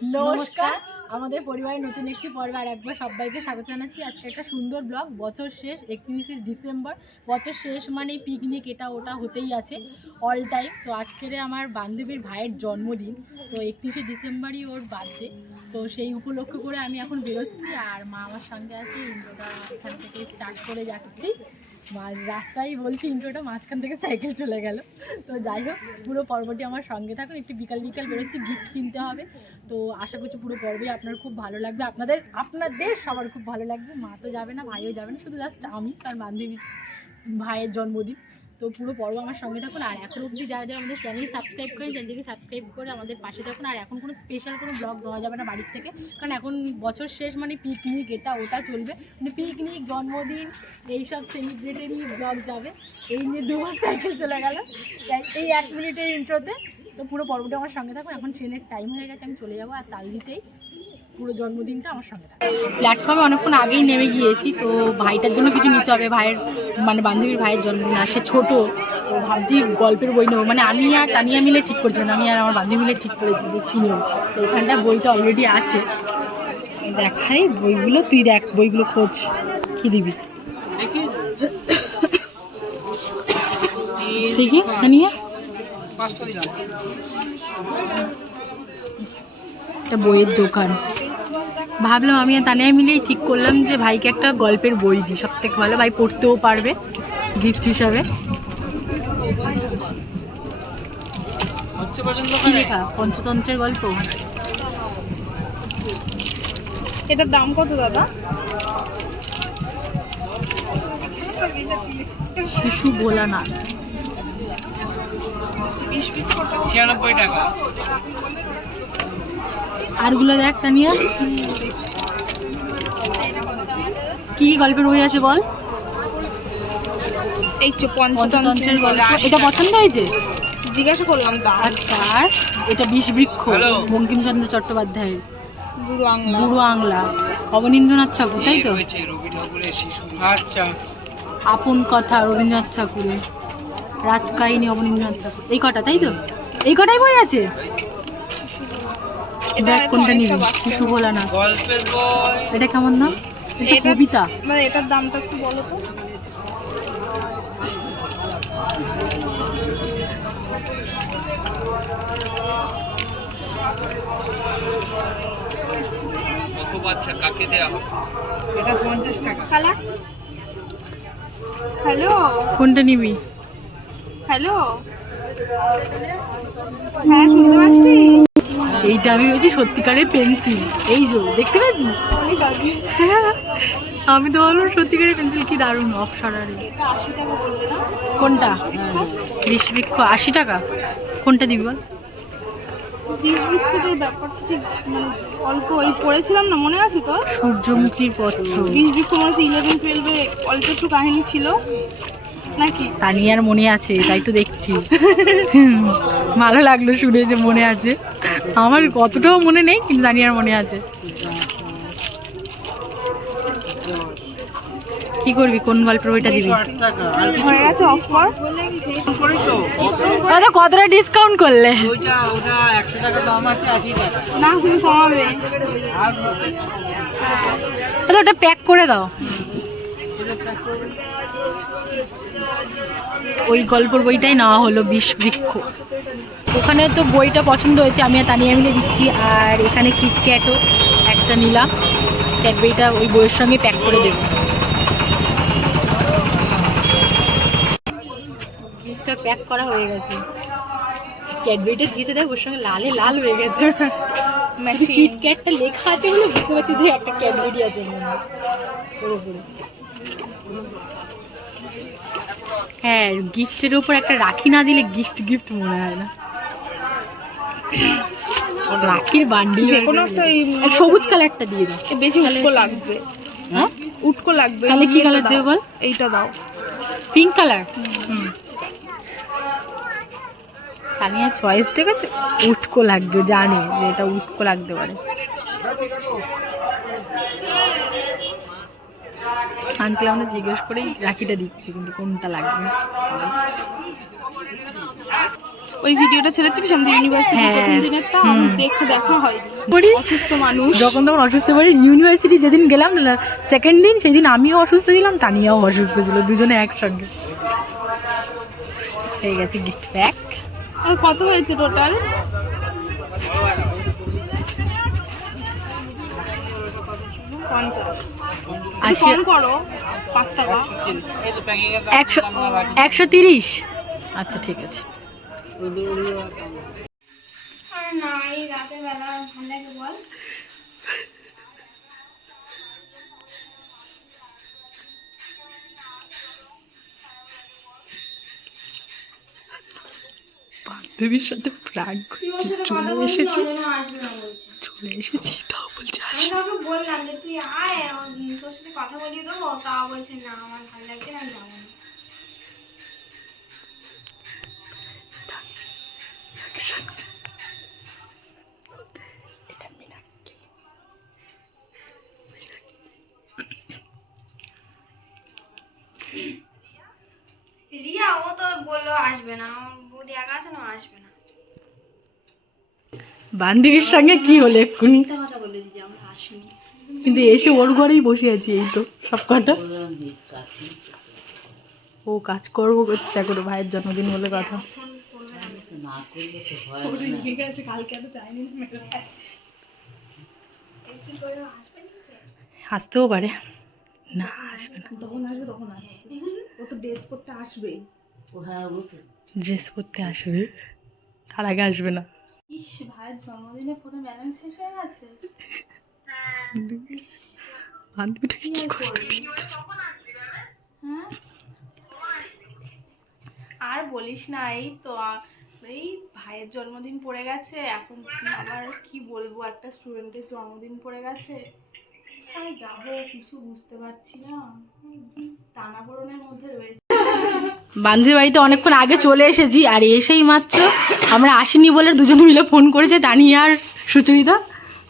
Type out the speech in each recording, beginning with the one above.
নমস্কার, আমাদের পরিবারের নতুন একটি পর্বে আর একবার সবাইকে স্বাগত জানাচ্ছি। আজকে একটা সুন্দর ব্লগ। বছর শেষ 31শে ডিসেম্বর, বছর শেষ মানে পিকনিক এটা ওটা হতেই আছে অল টাইম। তো আজকের আমার বান্ধবীর ভাইয়ের জন্মদিন, তো 31শে ডিসেম্বরই ওর বার্থডে। তো সেই উপলক্ষ করে আমি এখন বেরোচ্ছি আর মা আমার সঙ্গে আছে। ইন্ট্রোটা এখান থেকে স্টার্ট করে যাচ্ছি, রাস্তায় বলছি ইন্ট্রোটা, মাঝখান থেকে সাইকেল চলে গেল। তো যাই হোক, পুরো পর্বটি আমার সঙ্গে থাকুন। একটু বিকাল বেরোচ্ছি, গিফট কিনতে হবে। তো আশা করছি পুরো পর্বে আপনার খুব ভালো লাগবে, আপনাদের সবার খুব ভালো লাগবে। মা তো যাবে না, ভাইও যাবে না, শুধু জাস্ট আমি, কারণ বান্ধবী ভাইয়ের জন্মদিন। তো পুরো পর্ব আমার সঙ্গে থাকুন। আর এখন অবধি যারা যারা আমাদের চ্যানেল সাবস্ক্রাইব করেন, চ্যানেলটিকে সাবস্ক্রাইব করে আমাদের পাশে থাকুন। আর এখন কোনো স্পেশাল কোনো ব্লগ দেওয়া যাবে না বাড়ির থেকে, কারণ এখন বছর শেষ মানে পিকনিক এটা ওটা চলবে, মানে পিকনিক, জন্মদিন, এইসব সেলিব্রেটেরই ব্লগ যাবে। এই নিয়ে 2 মাস সাইকেল চলে গেল এই 1 মিনিটের ইন্ট্রোতে। তো পুরো পর্বটা আমার সঙ্গে থাকুন। এখন ট্রেনের টাইম হয়ে গেছে, আমি চলে যাবো। আর তাল দিতেই পুরো জন্মদিনটা আমার সঙ্গে থাকে। প্ল্যাটফর্মে অনেকক্ষণ আগেই নেমে গিয়েছি। তো ভাইটার জন্য কিছু নিতে হবে, ভাইয়ের মানে বান্ধবীর ভাইয়ের জন্মদিন, আর সে ছোটো। তো ভাবছি গল্পের বই নেবো, মানে আমি আর তানিয়া মিলে ঠিক করছি না, আমি আর আমার বান্ধবী মিলে ঠিক করেছি যে কী নেবো। তো এখানটা বইটা অলরেডি আছে, দেখাই বইগুলো, তুই দেখ বইগুলো খোঁজ, কী দিবি দেখি তানিয়া। একটা বইয়ের দোকান, ভাবলাম আমি আর তানিয়া মিলেই ঠিক করলাম যে ভাইকে একটা গল্পের বই দিই, সব থেকে ভালো, ভাই পড়তেও পারবে গিফট হিসাবে। কি লেখা? পঞ্চতন্ত্রের গল্প। এটার দাম কত দাদা? শিশু ভোলানাথ, 96 টাকা। আরগুলো দেখ তানিয়া, কি গল্পের বই আছে বল? এই যে পঞ্চতন্ত্রের গল্প। এটা পছন্দ হয়েছে? জিজ্ঞাসা করলাম দাম। আচ্ছা, আর এটা বিষবৃক্ষ, বঙ্কিমচন্দ্র চট্টোপাধ্যায়ের বুড়ো আংলা, অবনীন্দ্রনাথ ঠাকুর, তাই তো? আচ্ছা, আপন কথা রবীন্দ্রনাথ ঠাকুরের, রাজকাহিনী অবনীন্দ্রনাথ ঠাকুর, এই কটা, তাই তো? এই কটাই বই আছে। দেখ কোনটা নিবি। শিশু ভোলানাথ গল্পের বই। এটা কেমন দাম? এটা কবিতা। মানে এটার দামটা একটু বলো তো। বাচ্চা কাকে দেয়া হবে? এটা 50 টাকা। হ্যালো, কোনটা নিবি? হ্যালো, হ্যাঁ শুনতে পাচ্ছি। এইটা আমি বলছি সত্যিকারের পেন্সিল, এই যে দেখতে পাচ্ছিস? হ্যাঁ, আমি তো বললাম সত্যিকারের পেন্সিল, কি দারুণ অপসারারি। 80 টাকা বললে না? কোনটা? বিষবৃক্ষ 80 টাকা। কোনটা দিবি বল? বিষবৃক্ষের ব্যাপারটা ঠিক মানে অল্প ওই পড়েছিলাম না, মনে আছে তো? সূর্যমুখীর পত্র। বিষবৃক্ষ মনে হচ্ছে 11-12 অল্প একটু কাহিনী ছিল নাকি? তানিয়ার মনে আছে, তাই তো দেখছি। ভালো লাগলো শুনে যে মনে আছে। আমার কতটাও মনে নেই, কিন্তু তানিয়ার মনে আছে। কি করবি, কোন গল্পের বইটা দিবি? হয়ে গেছে অফার। কতটা ডিসকাউন্ট করলে? ওটা 100 টাকা দাম আছে, 80 টাকা। না তুমি কমাবে। ওটা প্যাক করে দাও। ওই গল্পের বইটাই নেওয়া হলো, বিষবৃক্ষ। ওখানে তো বইটা পছন্দ হয়েছে, আমি আর তানিয়া মিলে দিচ্ছি। আর এখানে কিটক্যাটও একটা নিলাম, ক্যাডবেরিটা ওই বইয়ের সঙ্গে প্যাক করে দেবো। গিফটটা প্যাক করা হয়ে গেছে, ক্যাডবেরিটা দিয়েছে, দেখ ওর সঙ্গে লালে লাল হয়ে গেছে। কিটক্যাটটা লেখা আছে বলে বুঝতে পারছি যে একটা ক্যাডবেরি আছে পুরোপুরি। হ্যাঁ, গিফটের ওপর একটা রাখি না দিলে গিফট মনে হয় না। রাখির বান্ডিল যেকোনো একটা সবুজ কালারটা দিয়ে দাও, বেশি উটকো লাগবে। হ্যাঁ উটকো লাগবে। তাহলে কি কালার দেবো বল? এইটা দাও, পিঙ্ক কালার। তানিয়া চয়েস দেখেছো, উটকো লাগবে, জানে যে এটা উটকো লাগতে পারে। আঙ্কেল আমাদের জিজ্ঞেস করেই রাখিটা দিচ্ছি, কিন্তু কোনটা লাগবে। ওই ভিডিওটা ছেড়েছিস আমাদের ইউনিভার্সিটি হ্যাঁ। প্রথম দিনেরটা আমার দেখা হয়নি। পড়ি অসুস্থ মানুষ। যখন তখন অসুস্থ পড়ি। ইউনিভার্সিটি যেদিন গেলাম না সেকেন্ড দিন, সেদিন আমিও অসুস্থ ছিলাম, তানিয়াও অসুস্থ ছিল, দুজনে একসঙ্গে। হয়ে গেছে গিফট প্যাক। আর কত হয়েছে টোটাল? আশি। কম করো 5 টাকা। 130। আচ্ছা ঠিক আছে। না এই রাতের বেলা ভালো লাগে বল? বান্ধবীর সাথে প্র্যাঙ্ক তুই ওর সাথে চলে কথা বলছিস, এসেছি, ওই জন্য আসবে না বলছে। চলে এসেছি, তাও বলছে আমি কাউকে বললাম যে তুই আয়, তোর সাথে কথা বলিয়ে দেবো, তাও বলছে না আমার ভালো লাগছে না, আমি যাবো না। রিয়া ও তো বললো আসবে না, আমার বৌদি একা আছে না, ও আসবে না। বান্ধবীর সঙ্গে কি হলো এক্ষুনি, কথা বলেছি যে আমরা আসিনি। কিন্তু এসে ওর ঘরেই বসে আছি, এই তো সব কটা। ও কাজ করবো করছে এখনো, ভাইয়ের জন্মদিন বলে কথা। আসতেও পারে, না আসবে না, ড্রেস পরতে আসবে, তার আগে আসবে না। ইস, ভাইয়ের জন্মদিনে পুরো ব্যালেন্স শেষ হয়ে গেছে। বান্ধবীটাকে কি কষ্ট দিই। হ্যাঁ আর বলিস না, এই তো এই ভাইয়ের জন্মদিন পড়ে গেছে, এখন আবার কি বলবো, একটা স্টুডেন্টের জন্মদিন পড়ে গেছে, কোথায় যাবো কিছু বুঝতে পারছি না, টানাপোড়েনের মধ্যে রয়েছে। বান্ধবীর বাড়িতে অনেকক্ষণ আগে চলে এসেছি, আর এসেই মাত্র আমরা আসিনি বলে দুজনে মিলে ফোন করেছে তানিয়া আর সুচরিতা,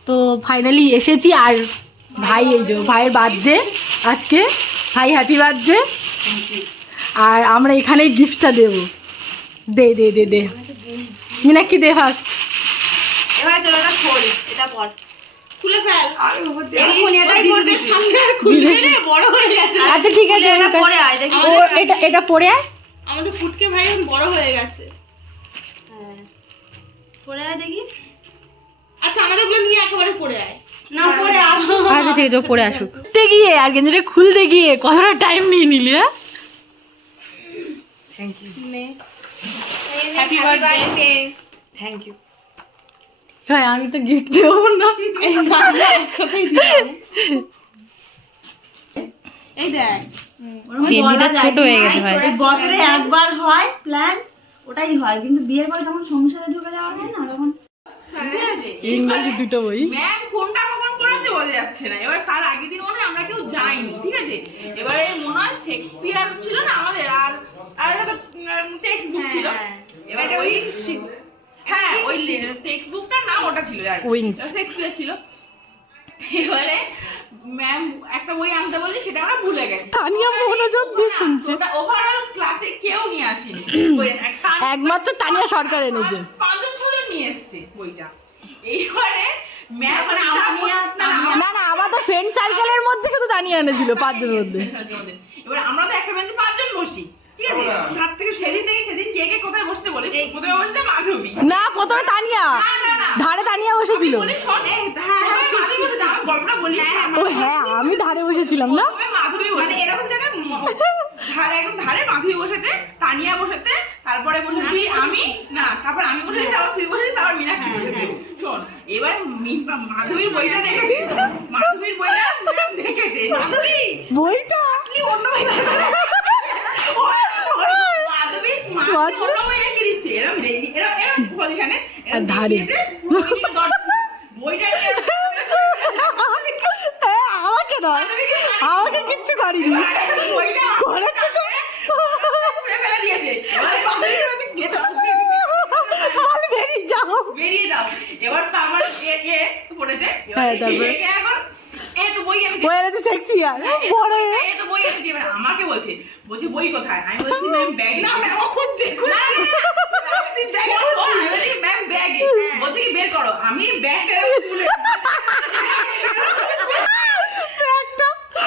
তো ফাইনালি এসেছি। আর ভাই এই যে ভাইয়ের বার্থডে আজকে, ভাই হ্যাপি বার্থডে। আর আমরা এখানেই গিফটটা দেব, দে দে দে দে মিনাক্ষী দে ফার্স্ট। এবার তোর এটা খোল, এটা পর খুলে ফেল। বড় হয়ে গেছে। আচ্ছা ঠিক আছে, এটা পরে আয়। আমাদের ফুটকে ভাই এখন বড় হয়ে গেছে। হ্যাঁ পরে আয় দেখি। আচ্ছা আমাদেরগুলো নিয়ে একেবারে পরে আয়। না পরে আসো। আচ্ছা ঠিক আছে, ও পরে আসুক। খুলতে গিয়ে আর গেঞ্জিটা খুলতে গিয়ে কতটা টাইম নিয়ে নিলি। হ্যাঁ thank you, happy birthday. Thank you. হ্যাঁ আমি তো গিফট দেবো না, একসাথেই দিলাম। এই দেখ গেঞ্জিটা ছোট হয়ে গেছে ভাই। বছরে একবার হয় প্ল্যান, ওটাই হয়, কিন্তু বিয়ের পরে যখন সংসারে ঢুকে যাওয়া হয় না, তখন ইংরেজি দুটো বই। ম্যাম ফোনটা কখন করেছে বোঝা যাচ্ছে না। এবার তার আগের দিন মনে হয় আমরা কেউ যাইনি, ঠিক আছে। এবারে মনে হয় শেক্সপিয়ার ছিল না আমাদের, আর একটা টেক্সট বুক ছিল। এবার ওই হ্যাঁ ওই টেক্সট বুকটার নাম ওটা ছিল, Wings। শেক্সপিয়ার ছিল। এবারে ম্যাম একটা বই আনতে বললে, সেটা আমরা ভুলে গেছি। তানিয়া মনোযোগ দিয়ে শুনছে। ওটা ওভারঅল ক্লাসে কেউ নিয়ে আসেনি। একমাত্র তানিয়া সরকার এনেছে। 5-6 জন নিয়ে এসেছে বইটা। এইবারে ম্যাম মানে না না, আমাদের ফ্রেন্ড সার্কেলের মধ্যে শুধু তানিয়া এনেছিল 5 জনের মধ্যে। এবার আমরা তো একটা বেঞ্চে 5 জন বসি, ঠিক আছে। তার থেকে সেদিন কে কে কোথায় বসতে বলে, কোথায় বসতে মাধবী না, প্রথমে তানিয়া, ধারে তানিয়া বসেছিল। বলি শোন, হ্যাঁ মাধবী বসে, আমার গল্পটা বলি। ও হ্যাঁ, আমি ধারে বসেছিলাম না। প্রথমে মাধবী বসে, এরকম জায়গায় ধারে একদম ধারে মাধবী বসেছে, তানিয়া বসেছে, তারপরে বসেছি আমি, না তারপর আমি বসেছি, আবার তুই বসেছিস, তারপর মীনাক্ষী বসেছে। শোন এবার মাধবীর বইটা দেখেছি, মাধবীর বইটা ম্যাম দেখেছে, মাধবী বইটা কি অন্য বই মাধবী অন্য বই রেখে দিচ্ছে, এরকম দেখি এরকম পজিশনে ধারে। বইটা হ্যাঁ, আমাকে নয়, আমাকে কিচ্ছু করিনি, বইটা করেছে তো। ছুঁড়ে ফেলে দিয়েছে। এবার মাধবী বলেছে, "Get out." বল বেরিয়ে যাও। বেরিয়ে দাও। এবার তো আমার পড়েছে। হ্যাঁ, তারপরে? এখন তো বই এনেছে। বই এনেছে শেক্সপিয়ার, বড় হয়ে। তো বই এনেছে। এবার আমাকে বলছে বই কোথায়? আমি বলছি ম্যাম ব্যাগ না, ম্যাম খুঁজছে খুঁজছিস ব্যাগে খুঁজছিস ম্যাম ব্যাগে বলছে কি বের করো আমি ব্যাগটা খুলে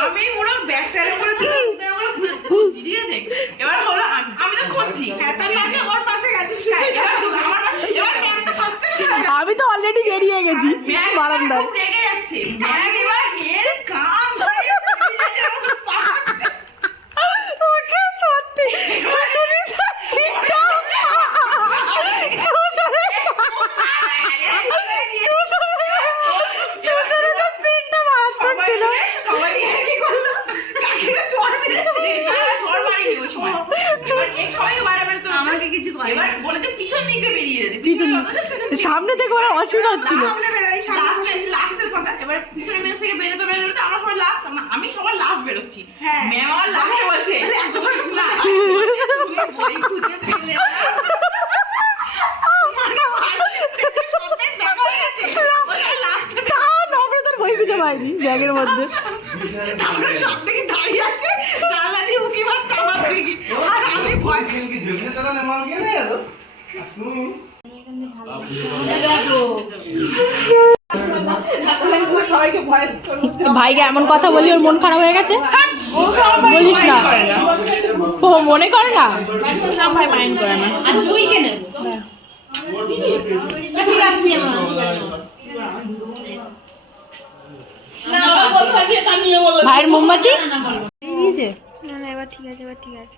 আমি পুরো ব্যাগটার উপরে খুঁজছি ঠিক আছে এবার হলো আমি তো খুঁজছি তার পাশে ওর পাশে গেছি এবার ম্যামটা ফার্স্টে আমি তো অলরেডি বেরিয়ে গেছি বারান্দায়। রেগে যাচ্ছে ম্যাম এবার এর কান ধরে পাকাচ্ছে ওকে সত্যি সুচরিতা সিটটা সুচরিতা সিটটা মারাত্মক ছিল। সবাই কি করলো কাকিটা চড় মেরেছে চড় মারিনি ওই সময় এবার এক সবাই বারবার তো আমাকে কিছু করে এবার বলে যে পিছন দিকে বেরিয়ে যেতে পিছন সামনে থেকে ওরা অসুবিধা হচ্ছিল। লাস্টের কথা এবার পিছনে মেস থেকে বেরোতে বেরোতে আমরা সবাই লাস্ট আমি সবার লাস্ট বেরোচ্ছি ম্যাম আমার লাস্টে বলছে না, তুমি বই খুঁজে পেলে না। নম্রতার বই খুঁজে পাইনি ব্যাগের মধ্যে। আমরা সব থেকে দাঁড়িয়ে আছে জানলা দিয়ে উকি মার চাপা দেখি আর আমি ভয় সবাইকে ভয়েস ভাইকে এমন কথা বলি ওর মন খারাপ হয়ে গেছে। বলিস না, ও মনে করে না। ভাই মাইন্ড করে না আর জুই কে নেব ঠিক আছে দিয়ে আমার ভাইয়ের মোমবাতি না না এবার ঠিক আছে এবার ঠিক আছে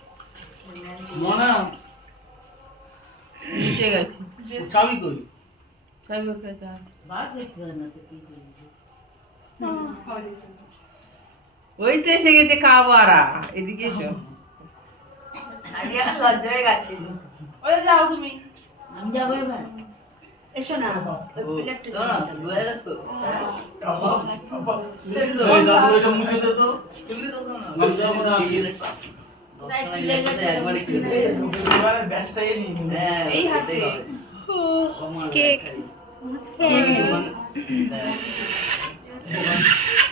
ওই তো এসে গেছে খাওয়ারা এদিকে এসো লজ্জা হয়ে গেছে ওরে যাও তুমি আমি যাবো এবার এসো না এই হাতে কেক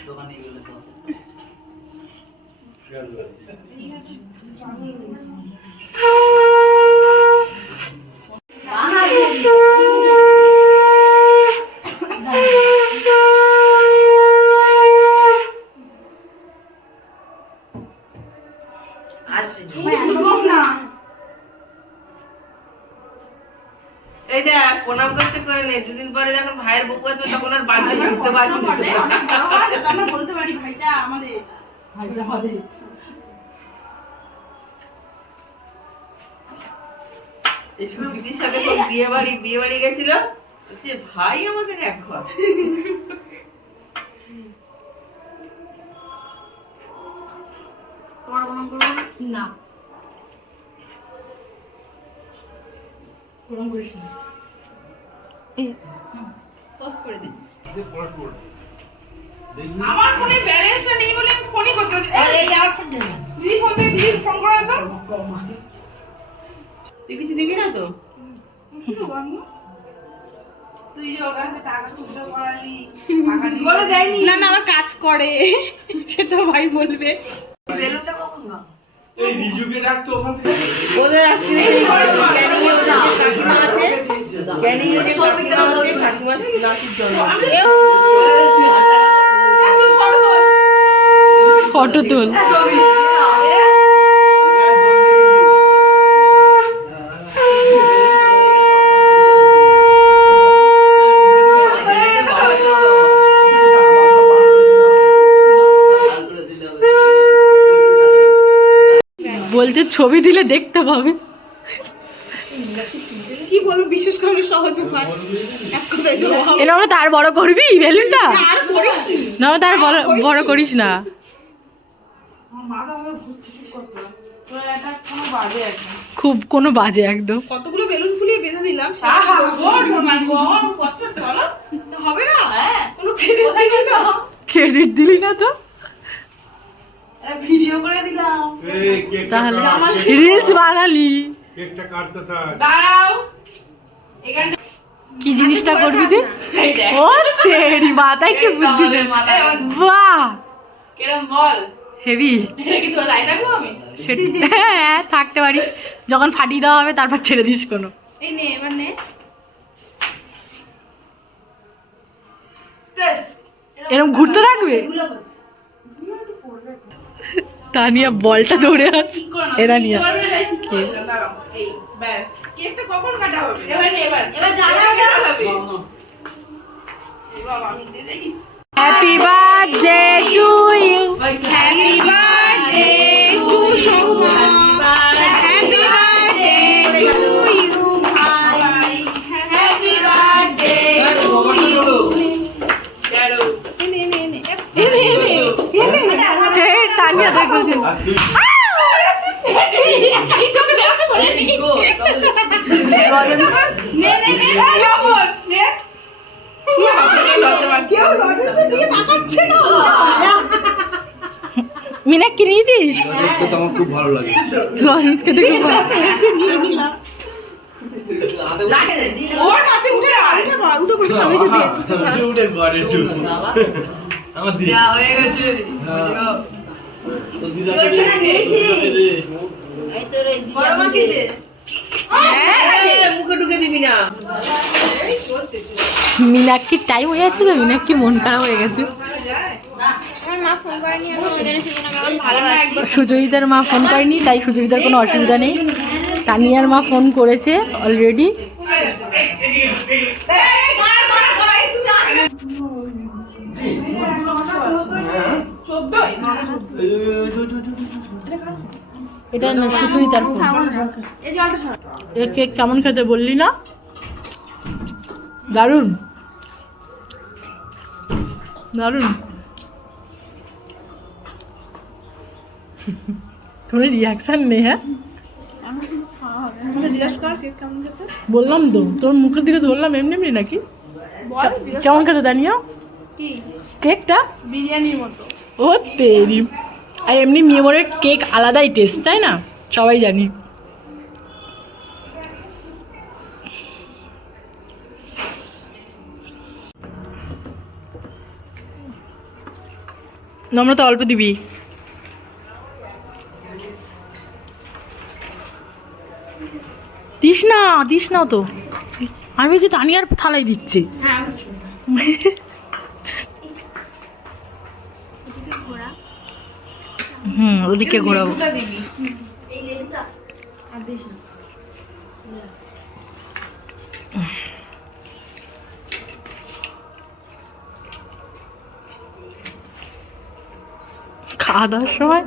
দোকানে গেলে তো এই দেখ প্রণাম করতে করে নে দুদিন পরে যখন ভাইয়ের বুক আসবে তখন আর বাড়িতে ঢুকতে পারবি আমরা বলতে পারি ভাইটা আমাদের এই সুবিধির সাথে তো বিয়ে বাড়ি গেছিল বলছে, ভাই আমাদের এক ঘর তোমার প্রণাম করবো না, প্রণাম করিস না। পোস্ট করে দিন। আমার ফোনে ব্যালেন্স নেই বলে আমি ফোনই করতে পারছি এই আমার ফোন দে না। দিদি ফোন দিয়ে দিদি ফোন করে দাও তুই কিছু দিবি না তো তুই যে ওর কাছে টাকা খুচরো করালি টাকা নিয়ে বলে দেয়নি না না আমার কাজ করে সেটা ভাই বলবে বেলুনটা কখন না এই রিজুকে ডাকতো ওখান থেকে ওদের অ্যাকচুয়ালি ক্যানিং এ ওদের যে কাকিমা আছে ক্যানিং এ যে কাকিমা আছে কাকিমা নাতির জন্য ফটো তুল। বলতে ছবি দিলে দেখতে পাবে। কি বলবো বিশেষ করে সহজ উপায় এক কথায় জবাব এরকম তার বড় করবি বেলুনটা? আর করিস না তার বড় করিস না। খুব কোনো বাজে একদম। কতগুলো বেলুন ফুলিয়ে বেঁধে দিলাম আহা গো সোনা গো কত চলো তো হবে না কোনো ক্রেডিট দিবি না ক্রেডিট দিলি না তো ভিডিও করে দিলাম এই কেকটা তাহলে কাট, রিলস বানালি। কেকটা কাটতে থাক দাঁড়াও এখানটা কি জিনিসটা করবি তুই? ও তেরি মাথায় কি বুদ্ধি দে। বাহ কেরম বল হেভি। এটা কি তোরা দাঁড়িয়ে থাকবো আমি হ্যাঁ থাকতে পারিস, যখন ফাটিয়ে দেওয়া হবে তারপর ছেড়ে দিস কোনো। এই নে এবার নে। এরকম ঘুরতে থাকবে। তানিয়া বলটা ধরে আছে, এরা নিয়ে এই ব্যাস কেকটা কখন কাটা হবে? এবার happy birthday to you, happy birthday to Souma, happy birthday to you ভাই, happy birthday to you. Tania দেখেছি আর তুই মিনাক্ষী নিয়েছিস? দেখতে তো আমার খুব ভালো লাগে। গণেশকে তো খুব ভালো। ওর হাতে উঠে আয়। উঠে উঠে ঘরে একটু। আমার দিদি। তো দিদাকে মুখে ঢুকে দিবি না। মীনাক্ষীর টাইম হয়ে যাচ্ছে তো, মীনাক্ষীর মন খারাপ হয়ে গেছে। আমার মা ফোন করেনি, আমি ওদের সেজন্য আমি এখন ভালো আছি। সুচরিতার মা ফোন করেনি, তাই সুচরিতার কোনো অসুবিধা নেই। তানিয়ার মা ফোন করেছে অলরেডি। এটা না সুচরিতার ফোন। এ কেক কেমন খেতে বললি না? দারুণ দারুণ। কোনো রিয়াকশন নেই? হ্যাঁ বললাম তো, তোর মুখের দিকে ধরলাম এমনি এমনি নাকি? কেমন খেতে দানিয়া কেকটা? বিরিয়ানির মতো। ও তেরি, আর এমনি মেমোরের কেক আলাদাই টেস্ট, তাই না? সবাই জানি। নম্রতা অল্প দিবি। দিস না তো। আমি বলছি তানিয়ার থালায় দিচ্ছে। ওদিকে ঘোরাবো। খাওয়া দাওয়ার সময়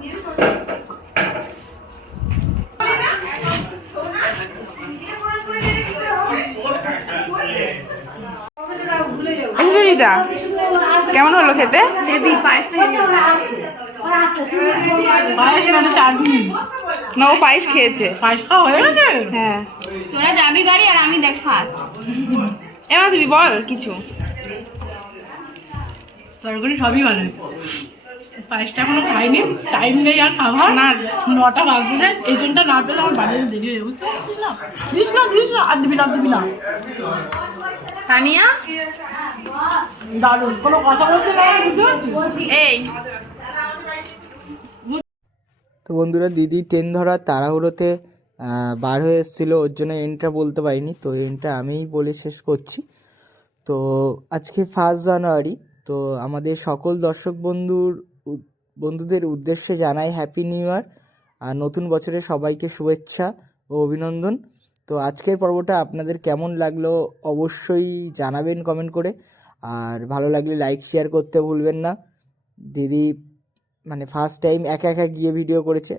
দিদা কেমন হলো খেতে? পায়েস মানে চাটনি। না ও পায়েস খেয়েছে। পায়েস খাওয়া হয়ে গেছে? হ্যাঁ তোরা যাবি বাড়ি আর আমি দেখ ফার্স্ট। এমা তুমি বল কিছু। তরকারি সবই ভালো। পায়েসটা এখনো খাইনি, টাইম নেই আর খাবার না। 9টা বাজতে যায়, এজেন্টটা না পেলে আমার বাড়িতে দেরি হয়ে, বুঝতে পারছিস না? দিস না আর দিবি না। তানিয়া দারুণ, কোনো কথা বলতে না, বুঝতে পারছিস? এই তো বন্ধুরা, দিদি ট্রেন ধরার তাড়াহুড়োতে বার হয়ে এসেছিলো, ওর জন্য এন্ডটা বলতে পারিনি। তো এন্ডটা আমিই বলে শেষ করছি। তো আজকে 1 জানুয়ারি। তো আমাদের সকল দর্শক বন্ধুদের উদ্দেশ্যে জানাই হ্যাপি নিউ ইয়ার আর নতুন বছরে সবাইকে শুভেচ্ছা ও অভিনন্দন। তো আজকের পর্বটা আপনাদের কেমন লাগলো অবশ্যই জানাবেন কমেন্ট করে, আর ভালো লাগলে লাইক শেয়ার করতে ভুলবেন না। দিদি মানে ফার্স্ট টাইম একা একা গিয়ে ভিডিও করেছে,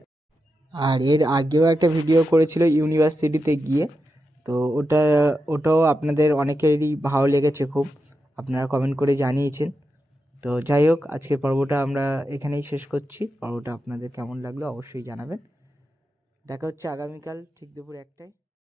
আর এর আগেও একটা ভিডিও করেছিল ইউনিভার্সিটিতে গিয়ে। তো ওটাও আপনাদের অনেকেরই ভালো লেগেছে খুব, আপনারা কমেন্ট করে জানিয়েছেন। তো যাই হোক, আজকের পর্বটা আমরা এখানেই শেষ করছি। পর্বটা আপনাদের কেমন লাগলো অবশ্যই জানাবেন। দেখা হচ্ছে আগামীকাল ঠিক দুপুর 1টায়।